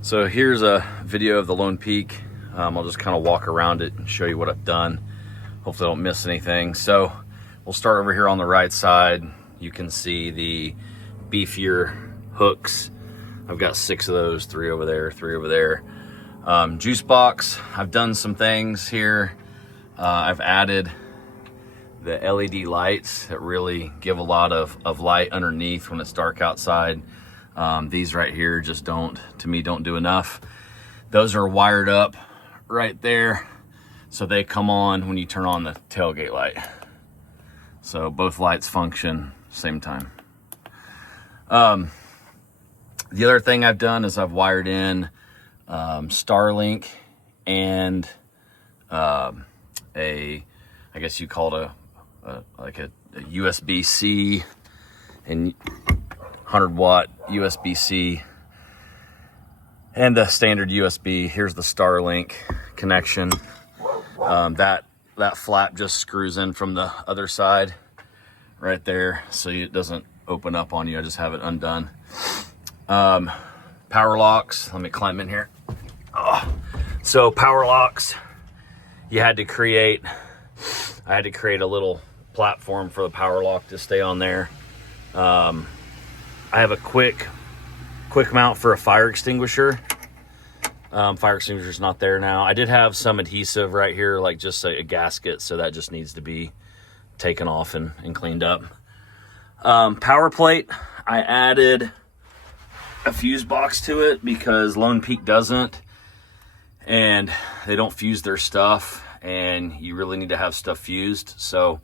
So here's a video of the Lone Peak. I'll just kind of walk around it and show you what I've done. Hopefully I don't miss anything. So we'll start over here on the right side. You can see the beefier hooks. I've got 6 of those, 3 over there, 3 over there. Juice box, I've done some things here. I've added the LED lights that really give a lot of light underneath when it's dark outside. These right here just don't do enough. Those are wired up right there, so they come on when you turn on the tailgate light. So both lights function same time. The other thing I've done is I've wired in Starlink and I guess you call it a USB-C and 100-watt USB-C and a standard USB. Here's the Starlink connection. That flap just screws in from the other side right there, so it doesn't open up on you. I just have it undone. Power locks. Let me climb in here. So power locks, I had to create a little platform for the power lock to stay on there. I have a quick mount for a fire extinguisher. Fire extinguisher's not there now. I did have some adhesive right here, like just a gasket, so that just needs to be taken off and cleaned up. Power plate, I added a fuse box to it because Lone Peak doesn't, and they don't fuse their stuff, and you really need to have stuff fused. So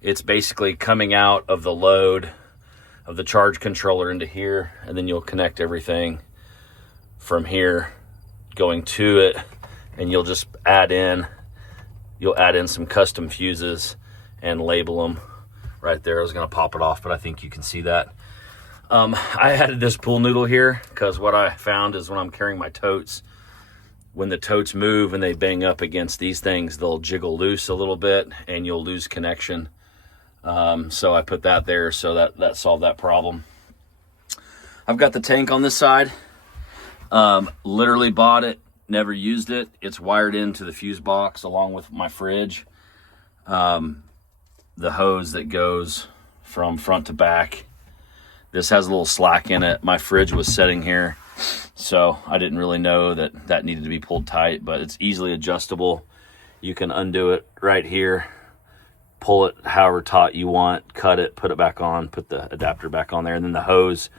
it's basically coming out of the load of the charge controller into here, and then you'll connect everything from here going to it, and you'll just add in some custom fuses and label them right there. I was gonna pop it off, but I think you can see that. I added this pool noodle here because what I found is when I'm carrying my totes, when the totes move and they bang up against these things, they'll jiggle loose a little bit and you'll lose connection. So I put that there, so that solved that problem. I've got the tank on this side. Literally bought it, never used it. It's wired into the fuse box along with my fridge. The hose that goes from front to back. This has a little slack in it. My fridge was sitting here, so I didn't really know that needed to be pulled tight, but it's easily adjustable. You can undo it right here, pull it however taut you want, cut it, put it back on, put the adapter back on there, and then the hose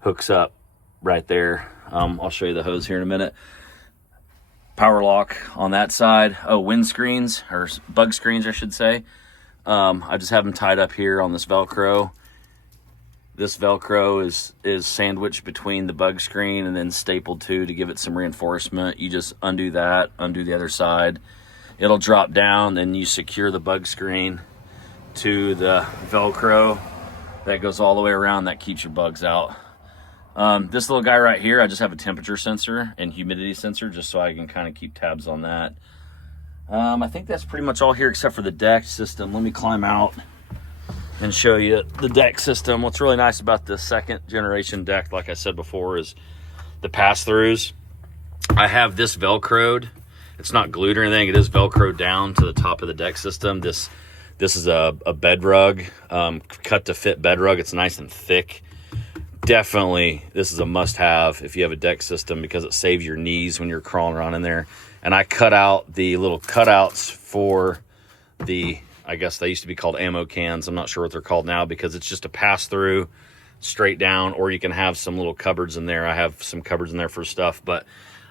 hooks up right there. I'll show you the hose here in a minute. Power lock on that side. Oh, windscreens, or bug screens, I should say. I just have them tied up here on this Velcro. This Velcro is sandwiched between the bug screen and then stapled to give it some reinforcement. You just undo that, undo the other side. It'll drop down, then you secure the bug screen to the Velcro. That goes all the way around, that keeps your bugs out. This little guy right here, I just have a temperature sensor and humidity sensor just so I can kind of keep tabs on that. I think that's pretty much all here except for the deck system. Let me climb out and show you the deck system. What's really nice about the second generation deck, like I said before, is the pass-throughs. I have this Velcroed. It's not glued or anything. It is Velcroed down to the top of the deck system. This is a bed rug, cut to fit bed rug. It's nice and thick. Definitely, this is a must-have if you have a deck system because it saves your knees when you're crawling around in there. And I cut out the little cutouts for the, I guess they used to be called ammo cans. I'm not sure what they're called now because it's just a pass-through straight down, or you can have some little cupboards in there. I have some cupboards in there for stuff, but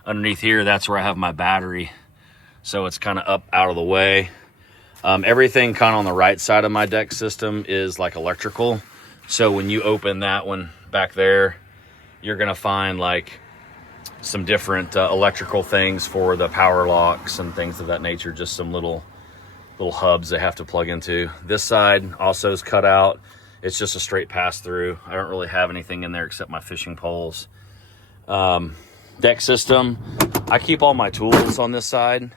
underneath here, that's where I have my battery. So it's kind of up out of the way. Everything kind of on the right side of my deck system is like electrical. So when you open that one back there, you're gonna find like some different electrical things for the power locks and things of that nature, just some little hubs they have to plug into. This side also is cut out. It's just a straight pass through. I don't really have anything in there except my fishing poles. Deck system, I keep all my tools on this side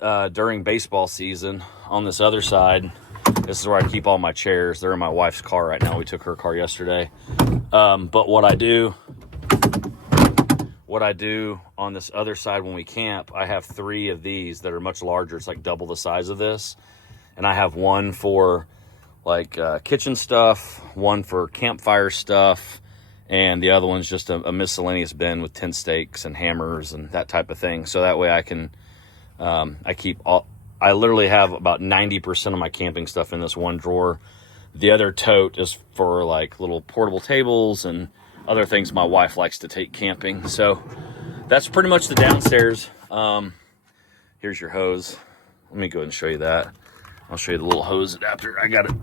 during baseball season. On this other side, this is where I keep all my chairs. They're in my wife's car right now. We took her car yesterday. But what I do what I do on this other side when we camp, I have 3 of these that are much larger. It's like double the size of this. And I have one for like kitchen stuff, one for campfire stuff, and the other one's just a miscellaneous bin with tent stakes and hammers and that type of thing. So that way I can, I literally have about 90% of my camping stuff in this one drawer. The other tote is for like little portable tables and other things my wife likes to take camping. So that's pretty much the downstairs. Here's your hose. Let me go ahead and show you that. I'll show you the little hose adapter. I got it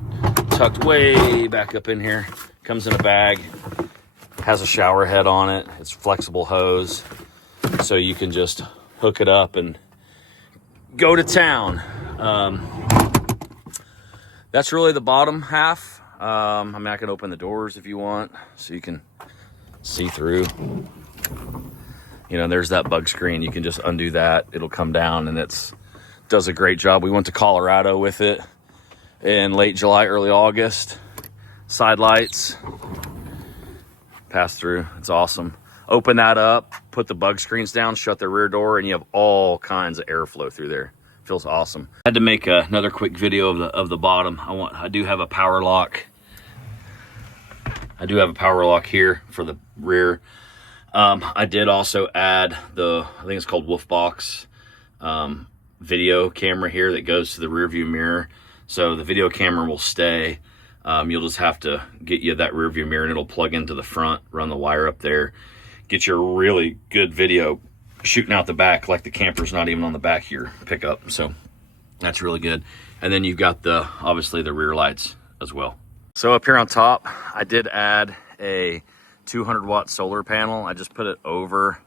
tucked way back up in here. Comes in a bag, has a shower head on it. It's flexible hose, so you can just hook it up and go to town. That's really the bottom half. I mean, I can open the doors if you want, so you can see through. You know, there's that bug screen. You can just undo that. It'll come down, and does a great job. We went to Colorado with it in late July, early August. Side lights, pass through. It's awesome. Open that up, put the bug screens down, shut the rear door, and you have all kinds of airflow through there. Feels awesome. I had to make another quick video of the bottom. I do have a power lock. I do have a power lock here for the rear. I did also add I think it's called Wolf Box video camera here that goes to the rear view mirror. So the video camera will stay. You'll just have to get you that rear view mirror, and it'll plug into the front, run the wire up there, get you a really good video shooting out the back, like the camper's not even on the back of your pickup. So that's really good. And then you've got obviously the rear lights as well. So up here on top, I did add a 200 watt solar panel. I just put it over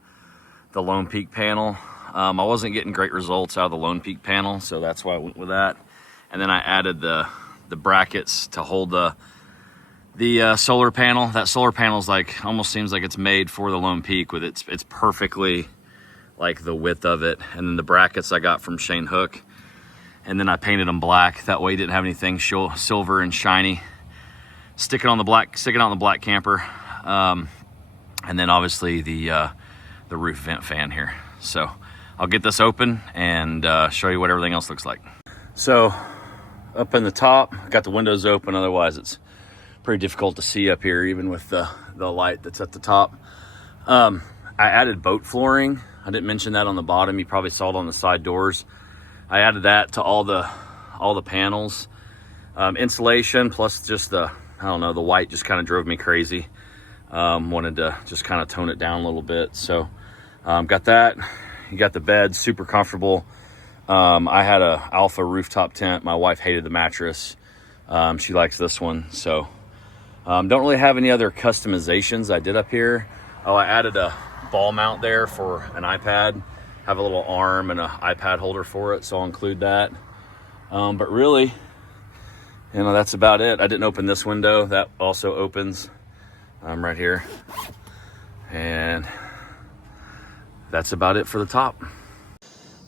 the Lone Peak panel. I wasn't getting great results out of the Lone Peak panel, so that's why I went with that. And then I added the brackets to hold the solar panel. That solar panel is like, almost seems like it's made for the Lone Peak, with it's perfectly like the width of it. And then the brackets I got from Shane Hook, and then I painted them black. That way you didn't have anything silver and shiny sticking on the black camper. And then obviously the roof vent fan here. So I'll get this open and show you what everything else looks like. So up in the top, got the windows open. Otherwise it's pretty difficult to see up here, even with the light that's at the top. I added boat flooring. I didn't mention that on the bottom. You probably saw it on the side doors. I added that to all the panels. Insulation plus just the white just kind of drove me crazy. Wanted to just kind of tone it down a little bit. So got that. You got the bed, super comfortable. I had a Alpha rooftop tent. My wife hated the mattress. She likes this one. So don't really have any other customizations I did up here. Oh, I added a ball mount there for an iPad. Have a little arm and an iPad holder for it, so I'll include that. But really, that's about it. I didn't open this window. That also opens right here. And that's about it for the top.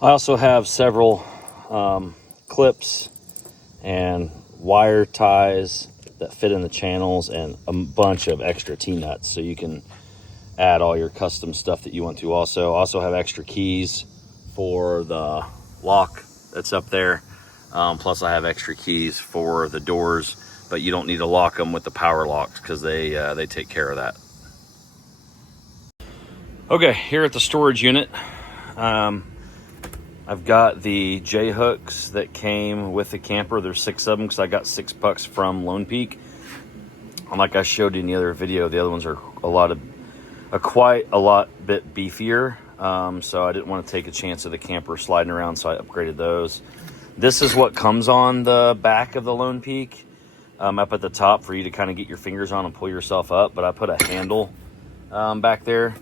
I also have several clips and wire ties that fit in the channels, and a bunch of extra T-nuts, so you can add all your custom stuff that you want to. Also have extra keys for the lock that's up there. Plus I have extra keys for the doors, but you don't need to lock them with the power locks, because they take care of that. Okay, here at the storage unit, I've got the J hooks that came with the camper. There's 6 of them, because I got 6 pucks from Lone Peak. And like I showed you in the other video, the other ones are quite a lot bit beefier. So I didn't want to take a chance of the camper sliding around, so I upgraded those. This is what comes on the back of the Lone Peak, up at the top, for you to kind of get your fingers on and pull yourself up. But I put a handle back there.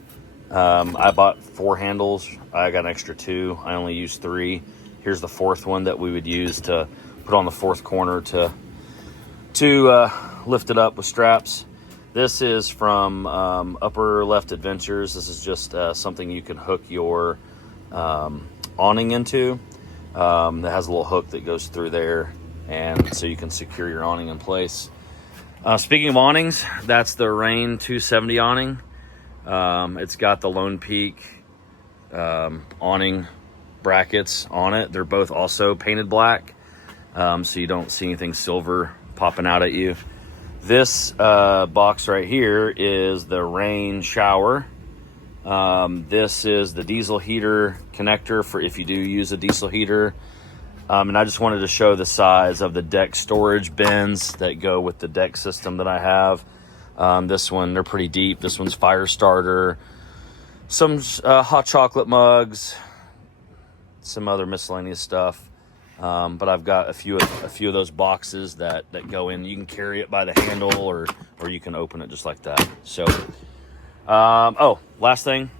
I bought 4 handles. I got an extra 2. I only used 3. Here's the 4th one that we would use to put on the 4th corner to lift it up with straps. This is from Upper Left Adventures. This is just something you can hook your awning into. That has a little hook that goes through there, and so you can secure your awning in place. Speaking of awnings, that's the Rain 270 awning. It's got the Lone Peak awning brackets on it. They're both also painted black, so you don't see anything silver popping out at you. This box right here is the rain shower. This is the diesel heater connector for if you do use a diesel heater. And I just wanted to show the size of the deck storage bins that go with the deck system that I have. This one, they're pretty deep. This one's fire starter, some hot chocolate mugs, some other miscellaneous stuff. But I've got a few of those boxes that go in. You can carry it by the handle, or you can open it just like that. So, oh, last thing,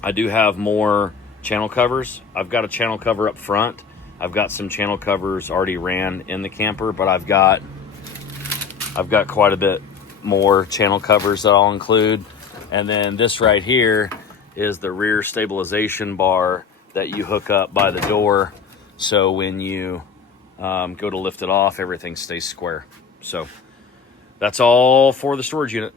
I do have more channel covers. I've got a channel cover up front. I've got some channel covers already ran in the camper, but I've got quite a bit more channel covers that I'll include. And then this right here is the rear stabilization bar that you hook up by the door, so when you go to lift it off, everything stays square. So that's all for the storage unit.